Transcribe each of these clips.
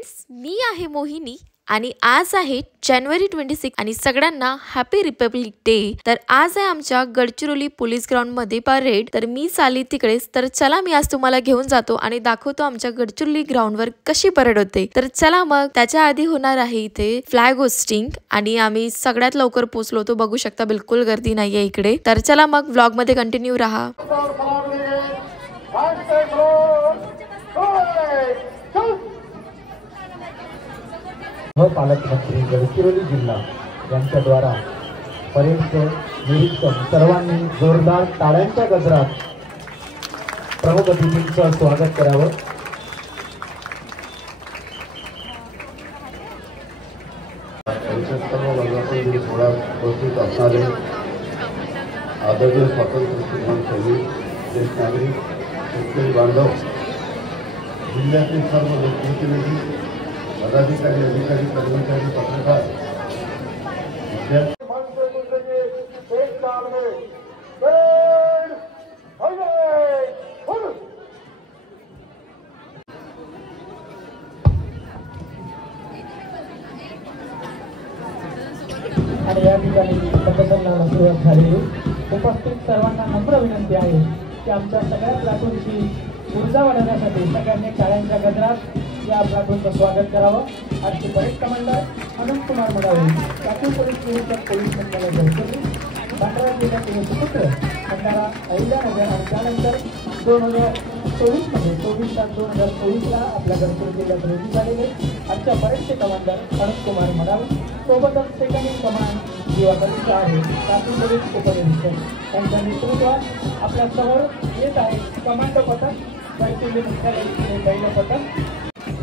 Friends, मी आहे मोहिनी आणि आज आहे जानेवारी 26 आणि सगळ्यांना हॅपी रिपब्लिक डे। तर आज आहे आमच्या गडचिरोली पोलीस ग्राउंड मध्ये परेड। तर मी चालली तिकडेच। तर चला मी आज तुम्हाला घेऊन जातो आणि दाखवतो आमच्या गडचिरोली ग्राउंड वर कशी परेड होते। तर चला मग त्याच्या आधी होणार आहे इथे फ्लॅग होस्टिंग आणि आम्ही सगळ्यात लवकर पोहोचलो होतो। बघू शकता बिलकुल गर्दी नाहीये इकडे। तर चला मग व्लॉग मध्ये कंटिन्यू रहा। पालकमंत्री गडचिरोली जिल्हा यांच्या द्वारा परेडचं निरीक्षण सर्वांनी जोरदार टाळ्यांच्या गजरात प्रमुख अतिथींचं स्वागत करावं। सर्व वर्गातील सोहळा उपस्थित असणारे आदरणीय स्वातंत्र्य सैनिक, ज्येष्ठ नागरिक, शेतकरी बांधव, जिल्ह्यातील सर्व लोकप्रतिनिधी, पदाधिकारी, अधिकारी, कर्मचारी, पत्रकार, आणि या ठिकाणी पथसंचलनाला सुरुवात झालेली। उपस्थित सर्वांना नम्र विनंती आहे की आमच्या सगळ्या प्लाटूनची ऊर्जा वाढवण्यासाठी सगळ्यांनी टाळ्यांच्या गजरात या प्लाटूनचं स्वागत करावं। आजचे परेड कमांडर अनंत कुमार मडावी, प्लाटून पोलीस निरीक्षक पोलीस मुख्यालय गडचिरोली, सातारा जिल्ह्यातील सुपुत्र खंडाळा अहिल्यानगर आणि त्यानंतर 2024 2024 आपल्या गडचिरोली जिल्ह्यात रुजू झालेले आजच्या परेडचे कमांडर अनंत कुमार मडावी, सोबतच सेकंड इन कमांड दिवाकरचा आहे प्लाटून पोलीस उपनिरीक्षक यांच्या नेतृत्वात आपल्या समोर येत आहे कमांडो पथक, गडचिरोली मुख्यालय पहिलं पथक।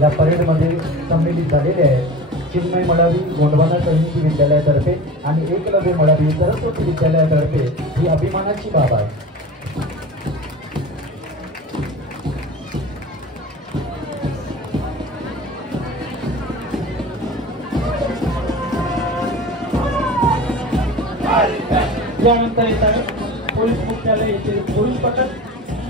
या परेडमध्ये सम्मिलित झालेले आहेत चिन्मय मडावी गोंडवाना सैनिकी विद्यालयातर्फे आणि एकलव्य मडावी सरस्वती विद्यालयातर्फे ही अभिमानाची बाब आहे। यानंतर येत आहे पोलीस मुख्यालय येथील पोलीस पथक,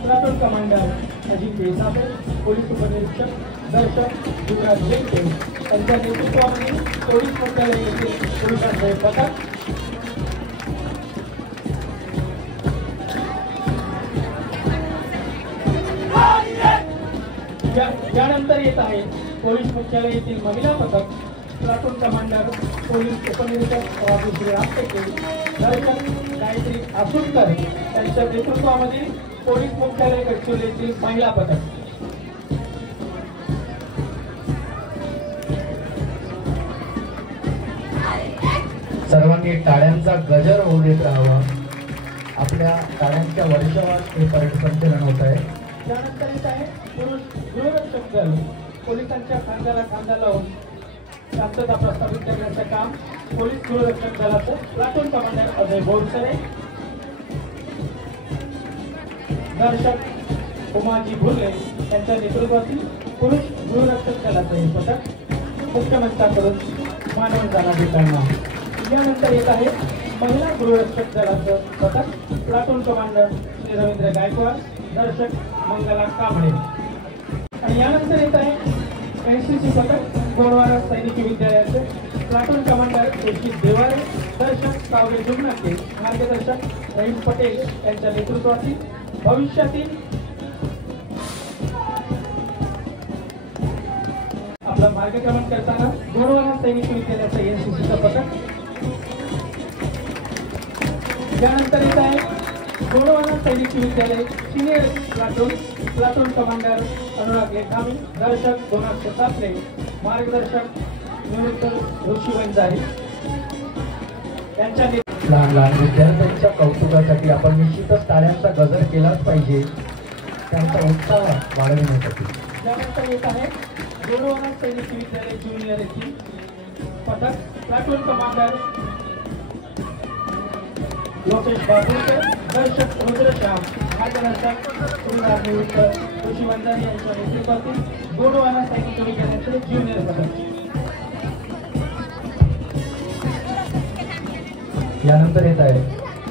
platoon commander Ajit Desai, police उपनिरीक्षक दर्शक युवराज जेंटे यांच्या नेतृत्वामध्ये पोलीस मुख्यालय येथील पोलिसांचे पथक। यानंतर येत आहे पोलीस मुख्यालय येथील महिला पथक, प्लाटून कमांडर पोलीस उपनिरीक्षक श्री रामटेके, दर्शक गायत्री आसुरकर यांच्या नेतृत्वामध्ये पोलीस मुख्यालय गडचिरोली येथील महिला पथक। सर्वांनी टाळ्यांचा गजर होऊ देत राहावा। आपल्या टाळ्यांच्या वर्षावर हे परेड संचलन होत आहे। त्यानंतर येत आहे पुरुष गृहरक्षक दल, पोलिसांच्या खांद्याला खांदा लावून शांतता प्रस्थापित करण्याचं काम पोलीस गृहरक्षक दलाचं प्लाटून कमांडर अजय बोरसरे, दर्शक उमाजी भुर्ले यांच्या नेतृत्वातील पुरुष गृहरक्षक दलाचं हे पथक मुख्यमंत्र्यांकडून मानवंदना झाला देताना। यानंतर येत आहे महिला गृहरक्षक दलाचं पथक, प्लाटून कमांडर श्री रवींद्र गायकवाड, दर्शक मंगला कांबळे। आणि यानंतर येत आहे एनसीसी पथक गोंडवाना सैनिकी विद्यालयाचे प्लाटून कमांडर यशित देवारे, दर्शक सावले जुगनाके, मार्गदर्शक रहीम पटेल यांच्या नेतृत्वातील भविष्यातील आपला मार्गक्रमण करताना गोंडवाना सैनिकी विद्यालयाचं एनसीसीचं पथक। यानंतर येत आहे गोंडवाना सैनिकी विद्यालय सिनियर प्लाटून कमांडर अनुराग लेखामी, दर्शक दोनाक्षे सापले, मार्गदर्शक निवृत्त ऋषी वंजारी यांच्या। लहान लहान विद्यार्थ्यांच्या कौतुकासाठी आपण निश्चितच टाळ्यांचा गजर केलाच पाहिजे, त्यांचा उत्साह वाढविण्यासाठी। त्यानंतर येत आहे गोंडवाना सैनिकी विद्यालय ज्युनियर येथील पथक, प्लाटून कमांडर लोकेश बाबूकर, दर्शक रुद्रश्याम, मार्गदर्शक निवृत्त ऋषी वंजारी यांच्या नेतृत्वातील गोंडवाना सैनिकी विद्यालयाचे ज्युनियर पथक। यानंतर येत आहे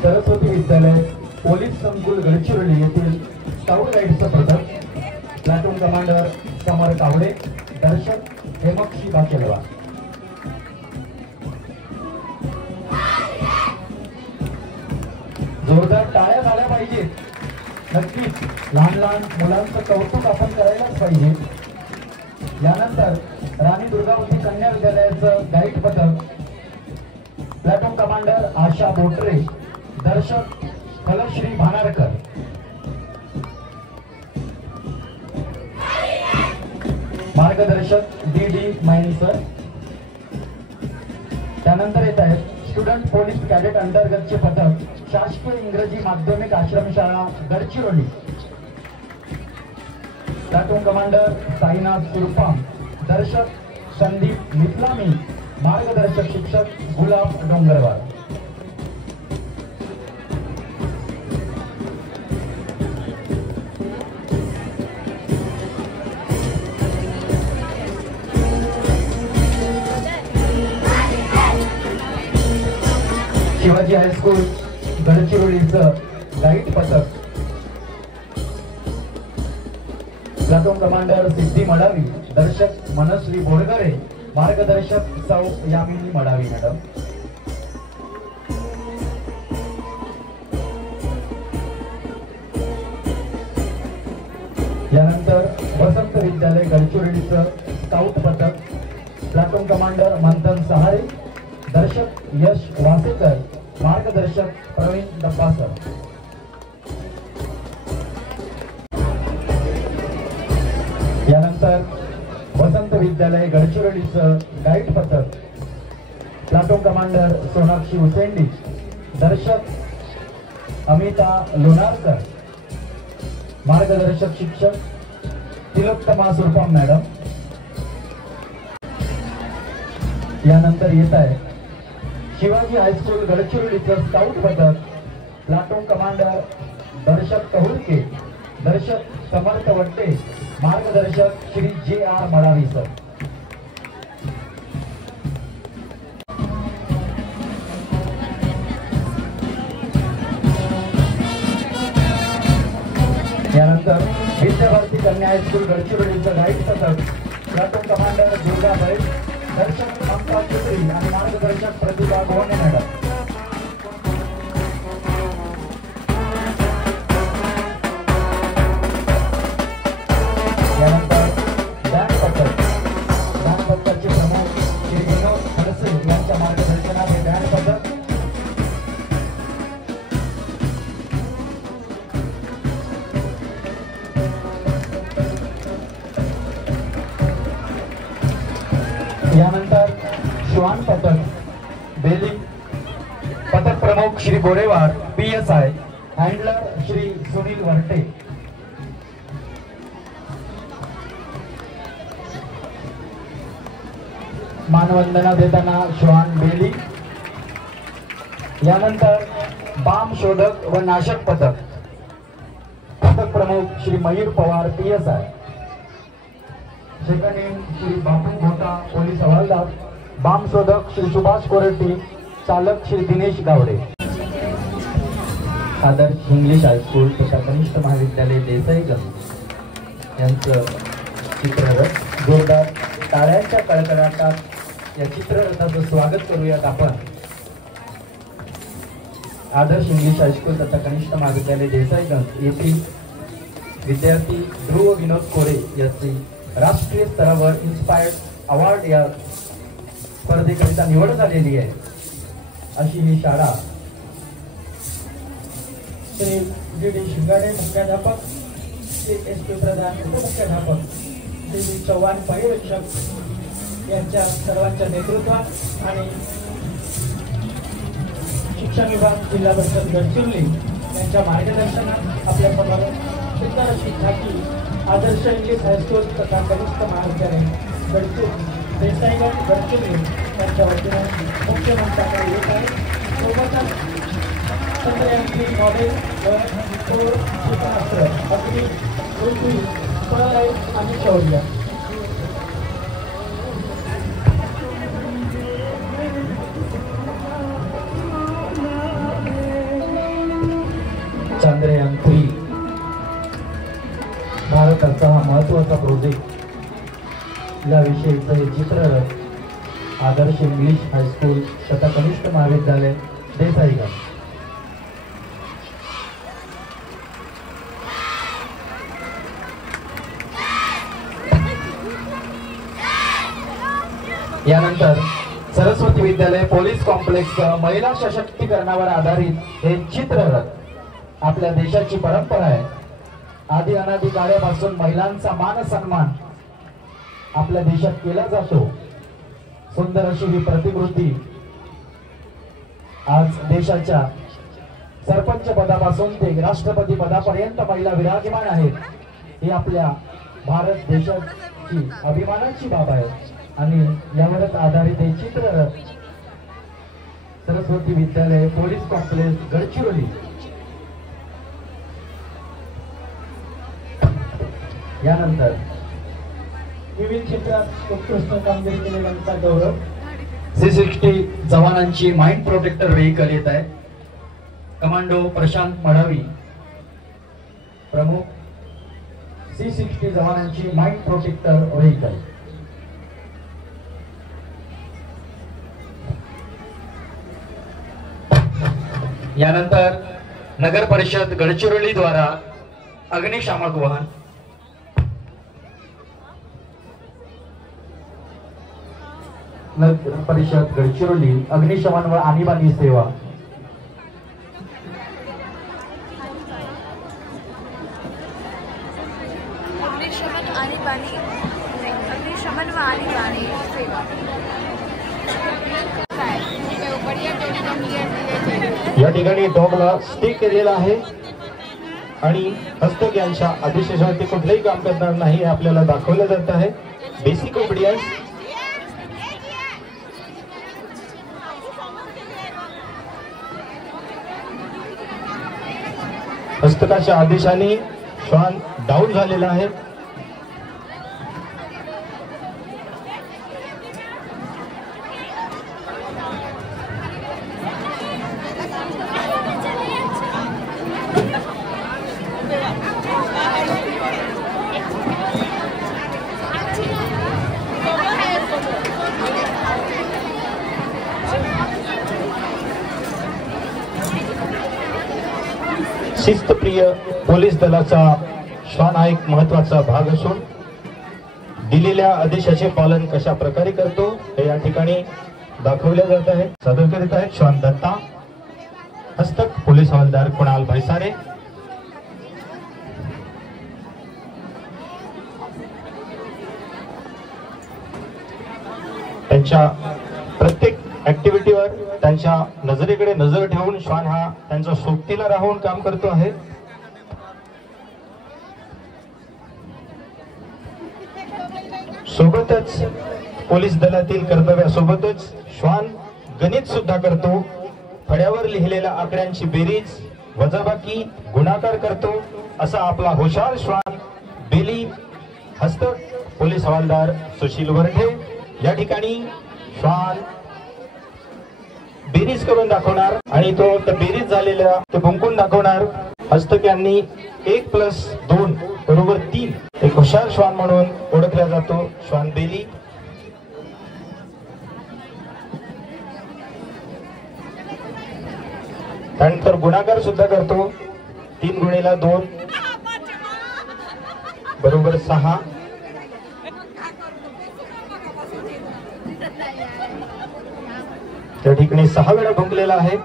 सरस्वती विद्यालय पोलीस संकुल गडचिरोली येथील स्काउट गाईडचं पथक, प्लाटून कमांडर समर कावडे, दर्शक हेमक्षी बाचेलवा। जोरदार टाळ्या झाल्या पाहिजेत, नक्कीच लहान लहान मुलांचं कौतुक आपण करायलाच पाहिजे। यानंतर राणी दुर्गावती कन्या विद्यालयाचं गाईड पथक, प्लाटून कमांडर आशा बोटरे, दर्शक फलश्री भानारकर। मार्गदर्शक डी मैनसर। त्यानंतर येत आहेत स्टुडंट पोलीस कॅडेट अंतर्गतचे पथक, शासकीय इंग्रजी माध्यमिक आश्रमशाळा गडचिरोली, प्लाटून कमांडर साईनाथ सुरपाम, दर्शक संदीप मितलामी, मार्गदर्शक शिक्षक गुलाब डोंगरवार। शिवाजी हायस्कूल गडचिरोलीचं गाईड पथक, प्लाटून कमांडर सिद्धी मडावी, दर्शक मनश्री बोरगरे, मार्गदर्शक सौ यामिनी मडावी मॅडम। यानंतर वसंत विद्यालय गडचिरोलीचं स्काउट पथक, प्लाटून कमांडर मंथन सहारे, दर्शक यश वासेकर, मार्गदर्शक प्रवीण डब्बासर। यानंतर वसंत विद्यालय गडचिरोलीचं गाईड पथक, प्लाटून कमांडर सोनाक्षी उसेंडी, दर्शक अमिता लोणारकर, मार्गदर्शक शिक्षक तिलोत्तमा सुरपाम मॅडम। यानंतर येत आहे शिवाजी हायस्कूल गडचिरोलीचं स्काउट पथक, प्लाटून कमांडर दर्शक कहुरके, दर्शक समर्थ वट्टे, मार्गदर्शक श्री JR मडावी सर। यानंतर विद्याभारती कन्या हायस्कूल गडचिरोलीचं गाईड पथक, प्लाटून कमांडर दुर्गा बैल, दर्शक ममता चौधरी आणि मार्गदर्शक प्रतिभा गोवणे मॅडम। यानंतर बँड पथकाचे प्रमुख श्री विनोद खडसे यांच्या मार्गदर्शनाने बँड पथक, यानंतर श्वान पथक बेली, पथक प्रमुख श्री गोरेवार PSI, हँडलर श्री सुनील वर्टे। मानवंदना देताना श्वान बेली। यानंतर बाम शोधक व नाशक पथक, पथक प्रमुख श्री मयूर पवार PSI, सेकंड श्री बापू घोटा पोलीस हवालदार, बाम शोधक श्री सुभाष कोरटी, चालक श्री दिनेश गावडे। आदर्श इंग्लिश हायस्कूल तथा कनिष्ठ महाविद्यालय देसाईगंज यांचं चित्ररथ, जोरदार टाळ्यांच्या कडकडाटात या चित्ररथाचं स्वागत करूयात आपण। आदर्श इंग्लिश हायस्कूल तथा कनिष्ठ महाविद्यालय देसाईगंज येथील विद्यार्थी ध्रुव विनोद कोरे यांची राष्ट्रीय स्तरावर इन्स्पायर्ड अवॉर्ड या स्पर्धेकरिता निवड झालेली आहे। अशी ही शाळा श्री DD शिंगाडे मुख्याध्यापक, श्री SP प्रधान उपमुख्याध्यापक, श्री चव्हाण पर्यवेक्षक यांच्या सर्वांच्या नेतृत्वात आणि शिक्षण विभाग जिल्हा परिषद गडचिरोली यांच्या मार्गदर्शनात आपल्या समोर सुंदर अशी झाकी आदर्श इंग्लिश हायस्कूल तथा कनिष्ठ महाविद्यालय गडचिरोली देसाईगंज गडचिरोली यांच्या वतीने मुख्यमंत्र्यांकडे येत आहे। सोबतच चंद्रयान मॉडेल व क्षेपणास्त्र अग्नी, पृथ्वी, पळाई आणि शौर्य। चंद्रयान 3 भारत त्याचा हा महत्त्वाचा प्रोजेक्ट याविषयीचं हे चित्ररथ आदर्श इंग्लिश हायस्कूल तथा कनिष्ठ महाविद्यालय देसाईगाव। यानंतर सरस्वती विद्यालय पोलीस कॉम्प्लेक्स महिला सशक्तीकरणावर आधारित हे चित्ररथ आपल्या देशाची परंपरा आहे। आदि अनादि काळापासून महिलांचा मान सन्मान आपल्या देशात केला जातो। सुंदर अशी ही प्रतिकृती आज देशाच्या सरपंच पदापासून ते राष्ट्रपती पदापर्यंत महिला विराजमान आहेत। ही आपल्या भारत देशाची अभिमानाची बाब आहे आणि यावरच आधारित हे चित्ररथ सरस्वती विद्यालय पोलीस कॉम्प्लेक्स गडचिरोली। यानंतर विविध क्षेत्रात उत्कृष्ट कामगिरी केलेल्यांचा गौरव C60 जवानांची माइंड प्रोटेक्टर व्हेकल येत आहे। कमांडो प्रशांत मडावी प्रमुख C60 जवानांची माइंड प्रोटेक्टर व्हेकल। यानंतर नगर परिषद गडचिरोली द्वारा अग्निशामक वाहन, नगर परिषद गडचिरोली अग्निशमन व आणीबाणी सेवा। अग्निशमन व आणीबाणी सेवा। या ठिकाणी डॉगला स्टिक केलेला आहे आणि हस्तक यांच्या आदेशावरती कुठलेही काम करणार नाही हे आपल्याला दाखवलं जात आहे। बेसिक ओबीडियन्स। हस्तकाच्या आदेशाने श्वान डाऊन झालेला आहे। शिस्तप्रिय पोलीस दलाचा श्वान हा एक महत्त्वाचा भाग असून दिलेल्या आदेशाचे पालन कशा प्रकारे करतो हे या ठिकाणी दाखवले जात आहे। सादर करीत आहेत श्वान दत्ता, हस्तक पोलीस हवालदार कुणाल भैसारे। त्यांच्या प्रत्येक ऍक्टिव्हिटीवर त्यांच्या नजरेकडे नजर ठेवून श्वान हा त्यांच्या सोबतीला राहून काम करतो आहे। सोबतच पोलीस दलातील कर्तव्यासोबतच श्वान गणित सुद्धा करतो। फळ्यावर लिहिलेल्या आकड्यांची बेरीज वजाबाकी गुणाकार करतो असा आपला हुशार श्वान बेली हस्तक पोलीस हवालदार सुशील वर्ढे या ठिकाणी श्वान बेरीज करून दाखवणार आणि तो त्या बेरीज झालेल्या ते फुंकून दाखवणार। हस्तक यांनी 1+2 = 3 एक हुशार श्वान म्हणून ओळखला जातो श्वान बेली। त्यानंतर गुणाकार सुद्धा करतो। 3 × 2 = 6। त्या ठिकाणी 6 वेळा भुंकलेला आहे।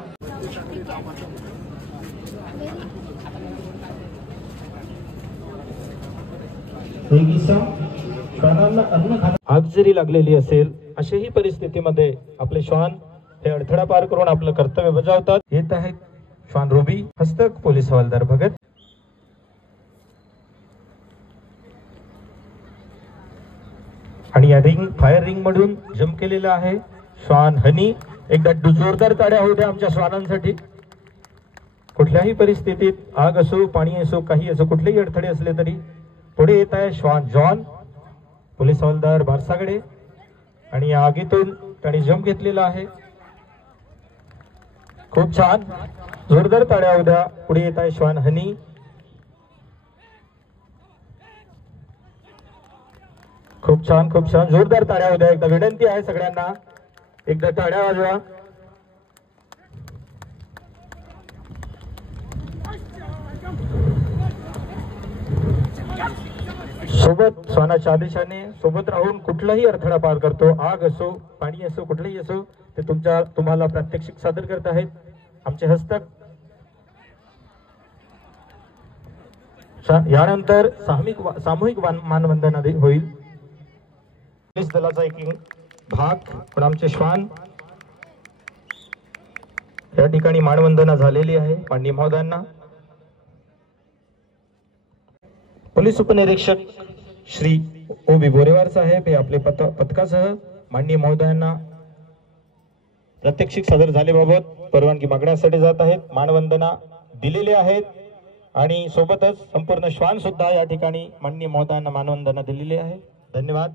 आग जरी लागलेली असेल अशाही परिस्थितीमध्ये आपले श्वान हे अडथळा पार करून आपलं कर्तव्य बजावतात। येत आहेत श्वान रुबी, हस्तक पोलीस हवालदार भगत। आणि या फायर रिंग मधून जम्प केलेला आहे श्वान हनी। एकदा जोरदार ताड्या होऊ द्या आमच्या श्वानांसाठी। कुठल्याही परिस्थितीत आग असो, पाणी असो, काही असो, कुठलेही अडथळे असले तरी पुढे येत आहे श्वान जॉन, पोलीस हवालदार बारसागडे। आणि या आगीतून त्यांनी जम्प घेतलेला आहे। खूप छान, जोरदार ताड्या होऊ द्या। पुढे येत आहे श्वान हनी। खूप छान जोरदार टाळ्या होत्या. एकदा विनंती आहे सगळ्यांना, एकदा टाळ्या वाजवा. सोबत श्वानाच्या आदेशाने सोबत राहून कुठलाही अडथळा पार करतो. आग असो, पाणी असो, कुठलंही असो, ते तुम्हाला प्रात्यक्षिक सादर करत आहेत आमचे हस्तक. यानंतर सामूहिक मानवंदना होईल. पोलीस दलाचा एक भाग पण आमचे श्वान या ठिकाणी मानवंदना झालेली आहे माननीय महोदयांना. पोलीस उपनिरीक्षक श्री O.B. बोरेवार साहेब हे आपले पथकासह माननीय महोदयांना प्रात्यक्षिक सादर झाल्याबाबत परवानगी मागण्यासाठी जात आहेत. मानवंदना दिलेली आहेत आणि सोबतच संपूर्ण श्वान सुद्धा या ठिकाणी माननीय महोदयांना मानवंदना दिलेली आहे. धन्यवाद.